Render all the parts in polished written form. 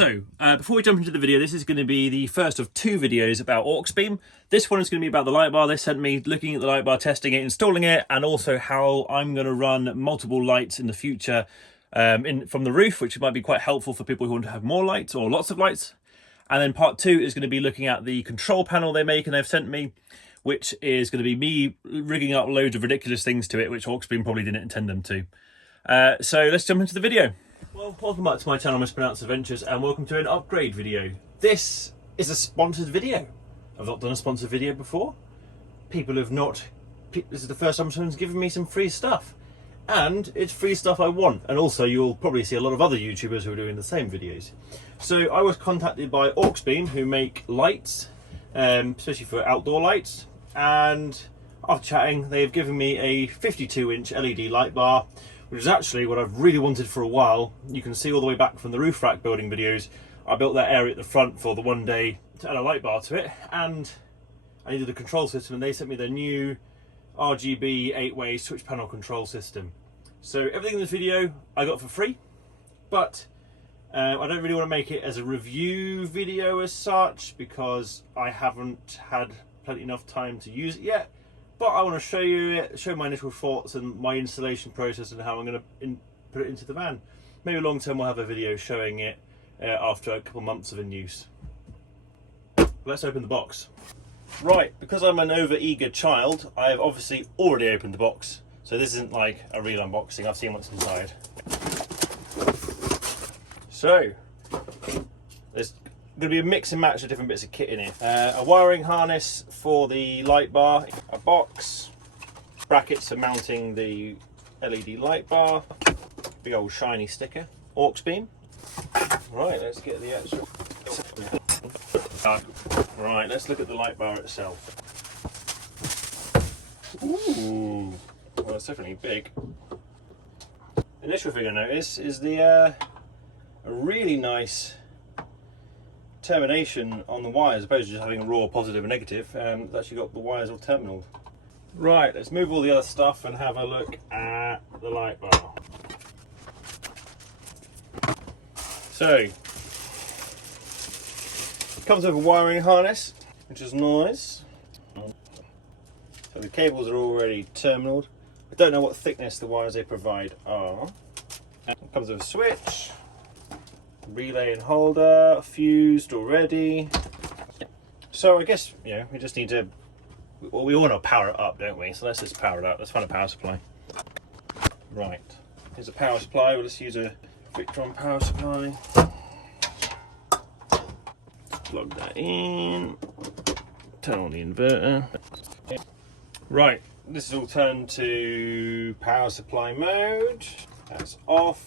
So, before we jump into the video, this is going to be the first of two videos about Auxbeam. This one is going to be about the light bar they sent me, looking at the light bar, testing it, installing it, and also how I'm going to run multiple lights in the future from the roof, which might be quite helpful for people who want to have more lights or lots of lights. And then part two is going to be looking at the control panel they make and they've sent me, which is going to be me rigging up loads of ridiculous things to it, which Auxbeam probably didn't intend them to. So let's jump into the video. Well, welcome back to my channel, Mispronounced Adventures, and welcome to an upgrade video. This is a sponsored video. I've not done a sponsored video before. This is the first time someone's given me some free stuff. And it's free stuff I want. And also you'll probably see a lot of other YouTubers who are doing the same videos. So I was contacted by Auxbeam, who make lights, especially for outdoor lights. And after chatting, they've given me a 52-inch LED light bar, which is actually what I've really wanted for a while. You can see all the way back from the roof rack building videos. I built that area at the front for the one day to add a light bar to it, and I needed a control system, and they sent me their new RGB 8-way switch panel control system. So everything in this video I got for free, but I don't really want to make it as a review video as such, because I haven't had plenty enough time to use it yet. But I want to show you it, show my initial thoughts and my installation process and how I'm going to put it into the van. Maybe long term we'll have a video showing it after a couple months of in use. Let's open the box. Right, because I'm an over-eager child, I have obviously already opened the box. So this isn't like a real unboxing, I've seen what's inside. So, there's going to be a mix and match of different bits of kit in here. A wiring harness for the light bar, a box, brackets for mounting the LED light bar, big old shiny sticker, Auxbeam. Right, let's get the actual... Right, let's look at the light bar itself. Ooh, well, it's definitely big. The initial thing I notice is the a really nice termination on the wires, as opposed to just having a raw positive and negative. It's actually got the wires all terminaled. Right, let's move all the other stuff and have a look at the light bar. So, it comes with a wiring harness, which is nice. So the cables are already terminaled. I don't know what thickness the wires they provide are. It comes with a switch, relay and holder, fused already. So I guess, you know, we just need to, well, we want to power it up, don't we? So let's just power it up. Let's find a power supply. Right, here's a power supply. We'll just use a Victron power supply. Plug that in, turn on the inverter. Right, this is all turned to power supply mode. That's off.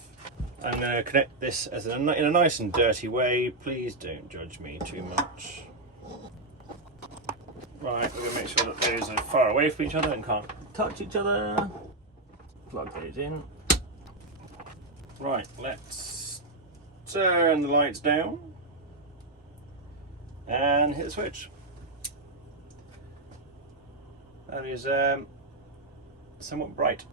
I'm going to connect this in a nice and dirty way. Please don't judge me too much. Right, we're going to make sure that those are far away from each other and can't touch each other. Plug those in. Right, let's turn the lights down and hit the switch. That is somewhat bright.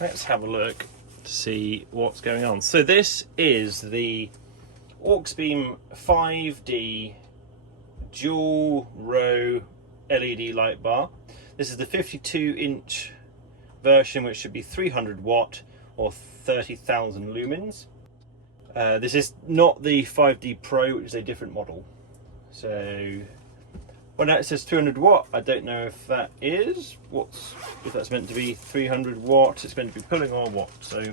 Let's have a look to see what's going on. So this is the Auxbeam 5D dual row LED light bar. This is the 52-inch version, which should be 300 watt or 30,000 lumens. This is not the 5D Pro, which is a different model. So when it says 200 watt, I don't know if that is if that's meant to be 300 watt. It's meant to be pulling or what. So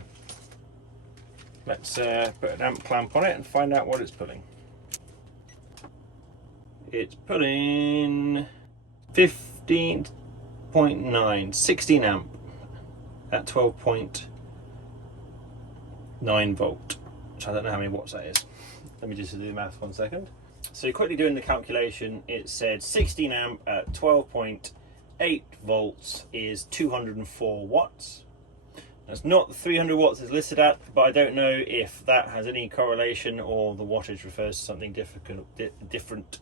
let's put an amp clamp on it and find out what it's pulling. It's pulling 15.9, 16 amp at 12.9 volt, which I don't know how many watts that is. Let me just do the math 1 second. So quickly doing the calculation, it said 16 amp at 12.8 volts is 204 watts. That's not 300 watts it's listed at, but I don't know if that has any correlation or the wattage refers to something different.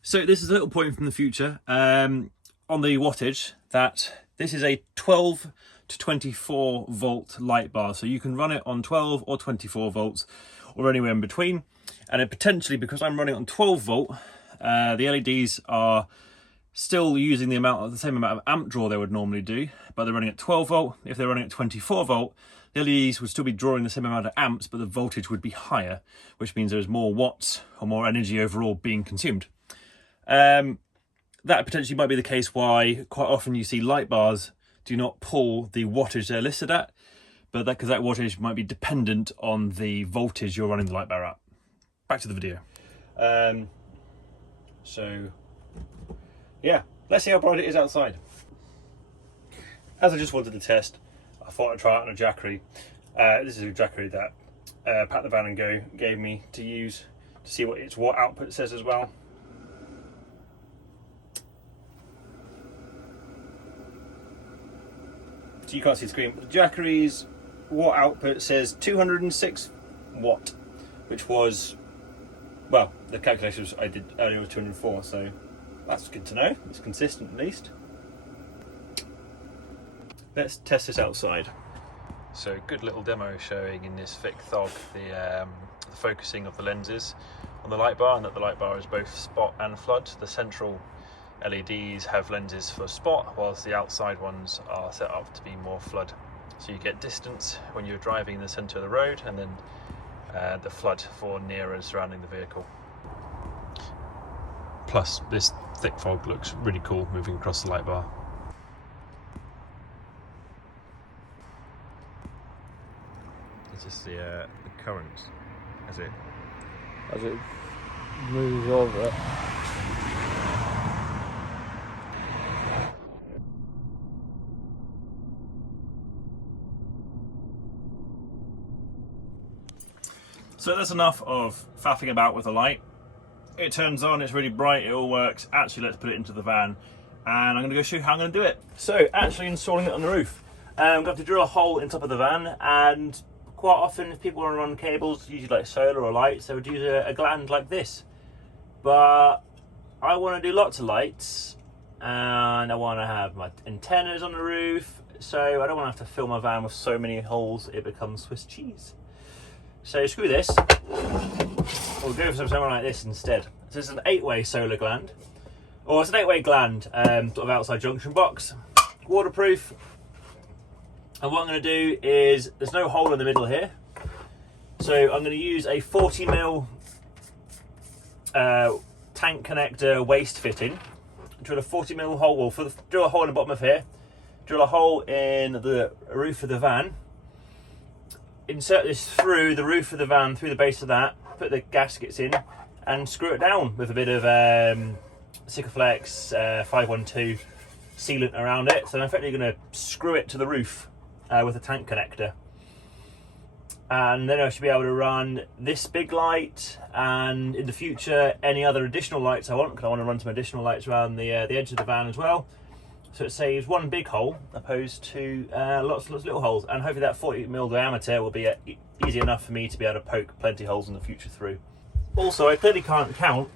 So this is a little point from the future on the wattage, that this is a 12 to 24 volt light bar. So you can run it on 12 or 24 volts or anywhere in between. And it potentially, because I'm running on 12 volt, the LEDs are still using the same amount of amp draw they would normally do, but they're running at 12 volt. If they're running at 24 volt, the LEDs would still be drawing the same amount of amps, but the voltage would be higher, which means there's more watts or more energy overall being consumed. That potentially might be the case why quite often you see light bars do not pull the wattage they're listed at, but because that wattage might be dependent on the voltage you're running the light bar at. Back to the video. So yeah, let's see how bright it is outside. As I just wanted to test, I thought I'd try it on a Jackery. This is a Jackery that Pat the Van and Go gave me to use to see what its watt output says as well. So you can't see the screen, but the Jackery's watt output says 206 watt, which was, well, the calculations I did earlier was 204, so that's good to know. It's consistent at least. Let's test this outside. So good little demo showing in this thick fog the focusing of the lenses on the light bar, and that the light bar is both spot and flood. The central LEDs have lenses for spot, whilst the outside ones are set up to be more flood. So you get distance when you're driving in the centre of the road, and then the flood for nearer surrounding the vehicle. Plus this thick fog looks really cool moving across the light bar. It's just the currents as it moves over. So that's enough of faffing about with the light. It turns on, it's really bright, it all works. Actually, let's put it into the van, and I'm going to go show you how I'm going to do it. So, actually installing it on the roof. I'm going to have to drill a hole in top of the van, and quite often if people want to run cables, usually like solar or lights, they would use a gland like this. But I want to do lots of lights, and I want to have my antennas on the roof, so I don't want to have to fill my van with so many holes it becomes Swiss cheese. So screw this, we'll go for something like this instead. So this is an 8-way solar gland, or it's an 8-way gland, sort of outside junction box, waterproof. And what I'm going to do is, there's no hole in the middle here, so I'm going to use a 40mm tank connector waste fitting. Drill a 40mm hole, well, drill a hole in the bottom of here, drill a hole in the roof of the van, insert this through the roof of the van, through the base of that, put the gaskets in, and screw it down with a bit of Sikaflex 512 sealant around it. So I'm effectively going to screw it to the roof with a tank connector. And then I should be able to run this big light, and in the future any other additional lights I want, because I want to run some additional lights around the edge of the van as well. So it saves one big hole opposed to lots of little holes, and hopefully that 40mm diameter will be easy enough for me to be able to poke plenty of holes in the future through. Also, I clearly can't count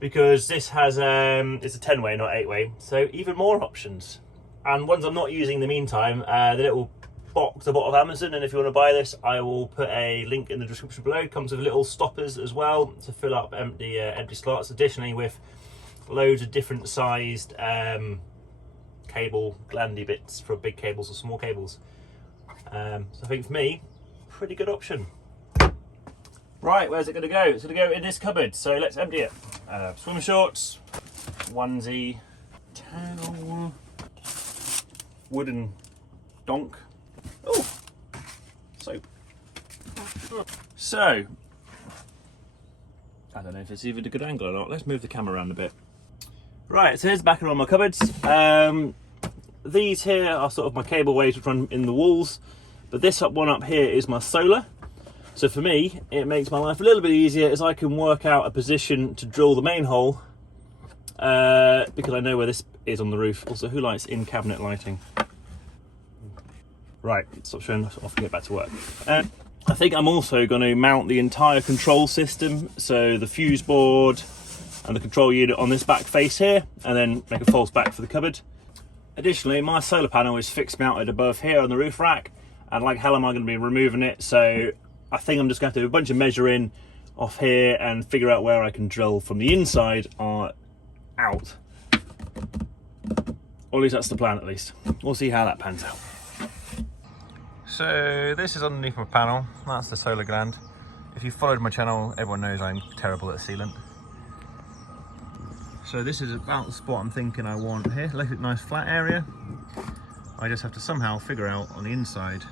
because this has it's a 10-way, not 8-way, so even more options, and ones I'm not using in the meantime. The little box I bought off Amazon, and if you want to buy this, I will put a link in the description below. It comes with little stoppers as well to fill up empty slots, additionally with loads of different sized cable glandy bits for big cables or small cables. So I think for me, pretty good option. Right, where's it going to go? It's going to go in this cupboard, so let's empty it. Swim shorts, onesie, towel, wooden donk. Oh, soap. So, I don't know if it's even a good angle or not. Let's move the camera around a bit. Right, so here's the back of all my cupboards. These here are sort of my cableways which run in the walls, but this one up here is my solar. So for me, it makes my life a little bit easier as I can work out a position to drill the main hole, because I know where this is on the roof. Also, who likes in-cabinet lighting? Right, stop showing off and get back to work. I think I'm also going to mount the entire control system, so the fuse board and the control unit on this back face here, and then make a false back for the cupboard. Additionally, my solar panel is fixed mounted above here on the roof rack, and like hell am I going to be removing it, so I think I'm just going to have to do a bunch of measuring off here and figure out where I can drill from the inside or out. Or at least that's the plan, at least. We'll see how that pans out. So this is underneath my panel, that's the solar gland. If you followed my channel, everyone knows I'm terrible at sealant. So this is about the spot I'm thinking I want here, like a nice flat area. I just have to somehow figure out on the inside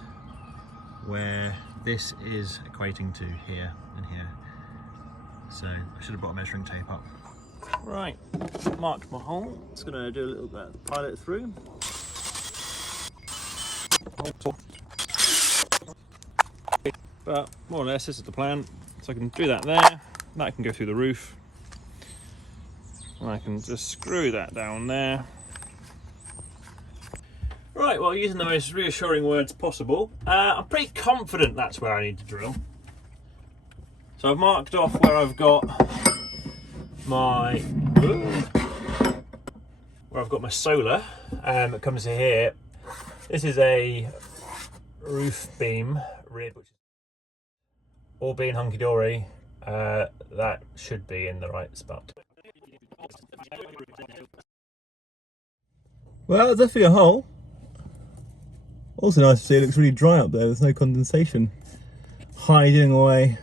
where this is equating to here and here. So I should have brought a measuring tape up. Right, marked my hole. Just gonna do a little bit, pilot through. But more or less this is the plan. So I can do that there, that can go through the roof. And I can just screw that down there. Right, well, using the most reassuring words possible, I'm pretty confident that's where I need to drill. So I've marked off where I've got my solar that comes to here. This is a roof beam rig, which all being hunky-dory, that should be in the right spot. Well, it's definitely a hole. Also nice to see it looks really dry up there, there's no condensation hiding away.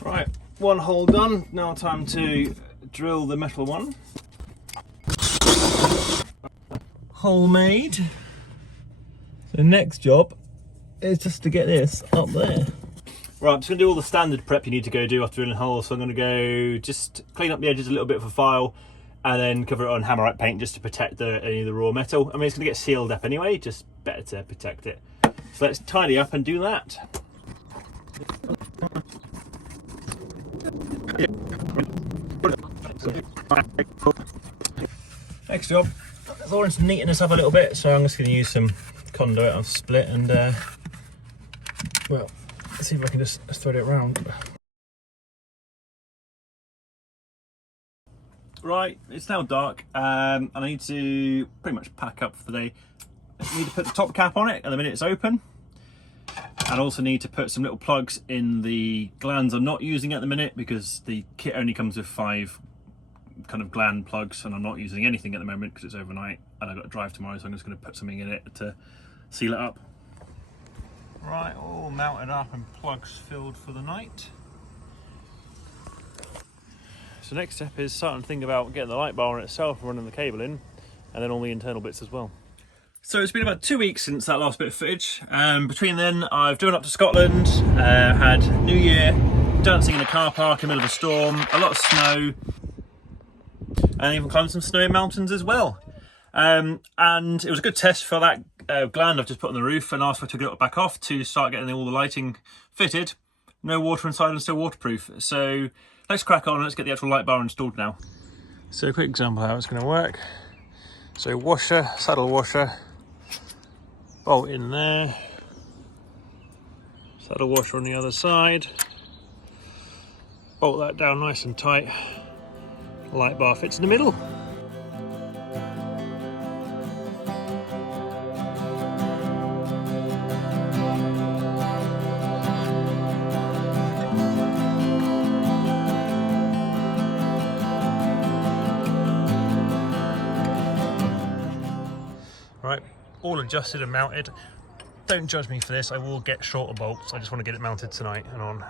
Right, one hole done, now time to drill the metal one. Hole made. The next job is just to get this up there. Right, I'm just going to do all the standard prep you need to go do after drilling holes. So I'm going to go just clean up the edges a little bit for file and then cover it on hammerite paint just to protect any of the raw metal. I mean, it's going to get sealed up anyway, just better to protect it. So let's tidy up and do that. Next job, I wanted to neaten this up a little bit, so I'm just going to use some conduit I've split and well, let's see if I can just thread it around. Right, it's now dark and I need to pretty much pack up for the day. I need to put the top cap on it at the minute it's open, and also need to put some little plugs in the glands I'm not using at the minute because the kit only comes with 5 kind of gland plugs and I'm not using anything at the moment because it's overnight and I've got to drive tomorrow, so I'm just going to put something in it to seal it up. Right, all mounted up and plugs filled for the night. So next step is starting to think about getting the light bar on itself and running the cable in, and then all the internal bits as well. So it's been about 2 weeks since that last bit of footage. Between then I've driven up to Scotland, had New Year, dancing in a car park in the middle of a storm, a lot of snow, and even climbed some snowy mountains as well. And it was a good test for that gland I've just put on the roof, and after I took it back off to start getting all the lighting fitted, no water inside and still waterproof. So let's crack on and let's get the actual light bar installed now. So a quick example of how it's going to work. So washer, saddle washer, bolt in there, saddle washer on the other side, bolt that down nice and tight, light bar fits in the middle. Right, all adjusted and mounted. Don't judge me for this, I will get shorter bolts. I just want to get it mounted tonight and on.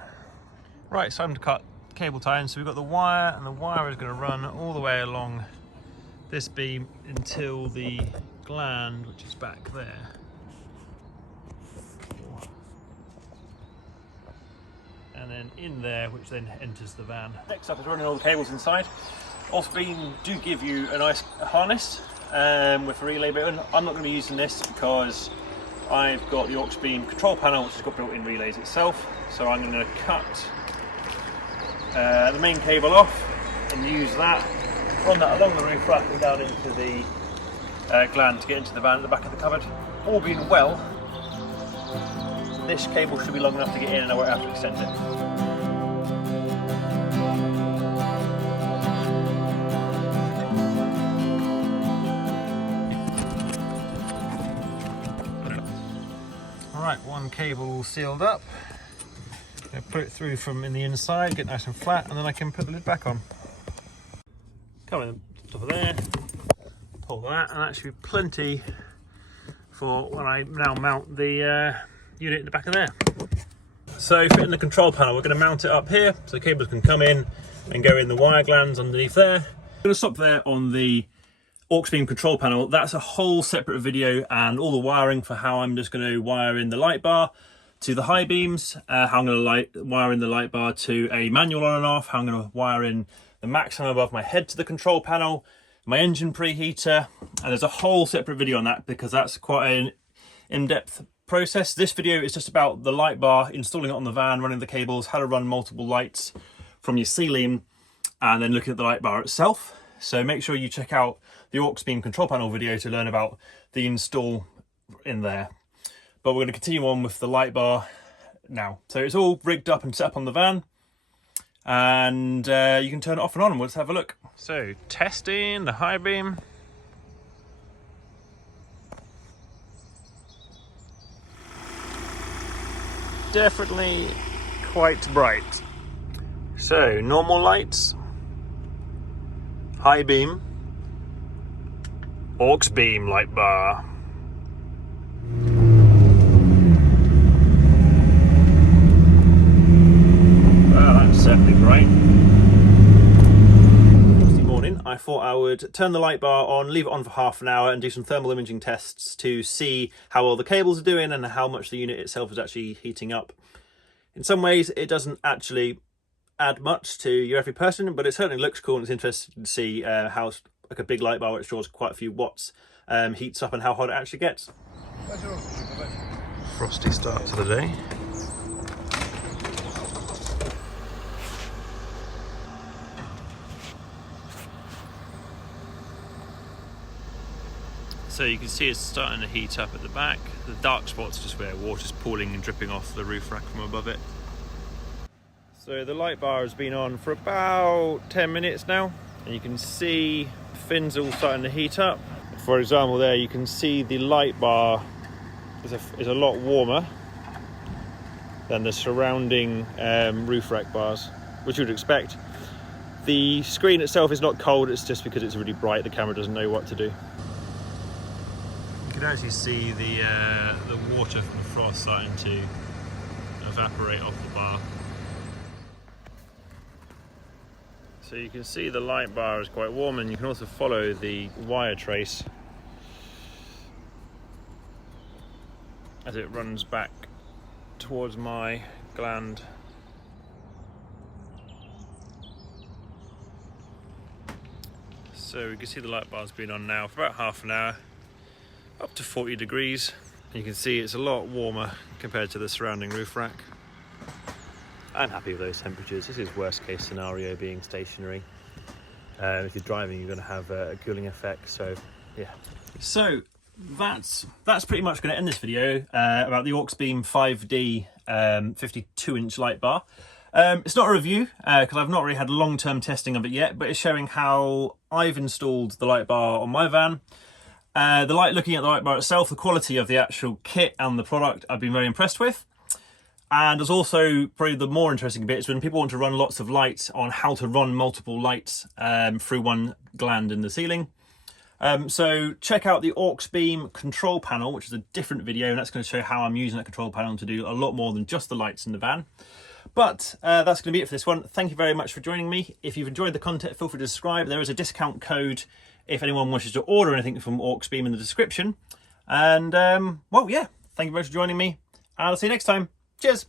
Right, it's time to cut cable tie in. So we've got the wire, and the wire is going to run all the way along this beam until the gland, which is back there. And then in there, which then enters the van. Next up is running all the cables inside. Auxbeam do give you a nice harness with a relay bit. I'm not going to be using this because I've got the Auxbeam control panel, which has got built-in relays itself. So I'm going to cut the main cable off and use that, run that along the roof rack and down into the gland to get into the van at the back of the cupboard. All being well, this cable should be long enough to get in and I won't have to extend it. Alright, one cable all sealed up. I'm put it through from in the inside, get nice and flat, and then I can put the lid back on. Come in top of there, pull that, and that should be plenty for when I now mount the unit in the back of there. So fitting the control panel, we're going to mount it up here so the cables can come in and go in the wire glands underneath there. I'm going to stop there on the Auxbeam control panel. That's a whole separate video and all the wiring for how I'm just going to wire in the light bar to the high beams, how I'm going to wire in the light bar to a manual on and off, how I'm going to wire in the maximum above my head to the control panel, my engine preheater, and there's a whole separate video on that because that's quite an in-depth process. This video is just about the light bar, installing it on the van, running the cables, how to run multiple lights from your ceiling, and then looking at the light bar itself. So make sure you check out the Auxbeam control panel video to learn about the install in there. But we're going to continue on with the light bar now. So it's all rigged up and set up on the van, and you can turn it off and on, and let's have a look. So testing the high beam. Definitely quite bright. So normal lights, high beam, Auxbeam light bar. Wow, that's certainly bright. Tuesday morning, I thought I would turn the light bar on, leave it on for half an hour and do some thermal imaging tests to see how well the cables are doing and how much the unit itself is actually heating up. In some ways, it doesn't actually add much to your every person, but it certainly looks cool and it's interesting to see how like a big light bar which draws quite a few watts heats up and how hot it actually gets. Frosty start to the day. So you can see it's starting to heat up at the back. The dark spot's just where water's pooling and dripping off the roof rack from above it. So the light bar has been on for about 10 minutes now, and you can see the fins all starting to heat up. For example, there you can see the light bar is a lot warmer than the surrounding roof rack bars, which you would expect. The screen itself is not cold, it's just because it's really bright, the camera doesn't know what to do. You can actually see the water from the frost starting to evaporate off the bar. So you can see the light bar is quite warm, and you can also follow the wire trace as it runs back towards my gland. So we can see the light bar's been on now for about half an hour, up to 40 degrees. You can see it's a lot warmer compared to the surrounding roof rack. I'm happy with those temperatures. This is worst case scenario being stationary. If you're driving, you're going to have a cooling effect, so yeah. So that's pretty much going to end this video about the Auxbeam 5D 52-inch light bar. It's not a review because I've not really had long-term testing of it yet, but it's showing how I've installed the light bar on my van. Looking at the light bar itself, the quality of the actual kit and the product I've been very impressed with. And there's also probably the more interesting bit is when people want to run lots of lights on how to run multiple lights through one gland in the ceiling. So check out the Auxbeam control panel, which is a different video, and that's going to show how I'm using that control panel to do a lot more than just the lights in the van. But that's going to be it for this one. Thank you very much for joining me. If you've enjoyed the content, feel free to subscribe. There is a discount code if anyone wishes to order anything from Auxbeam in the description. And well, yeah, thank you very much for joining me. I'll see you next time. Cheers.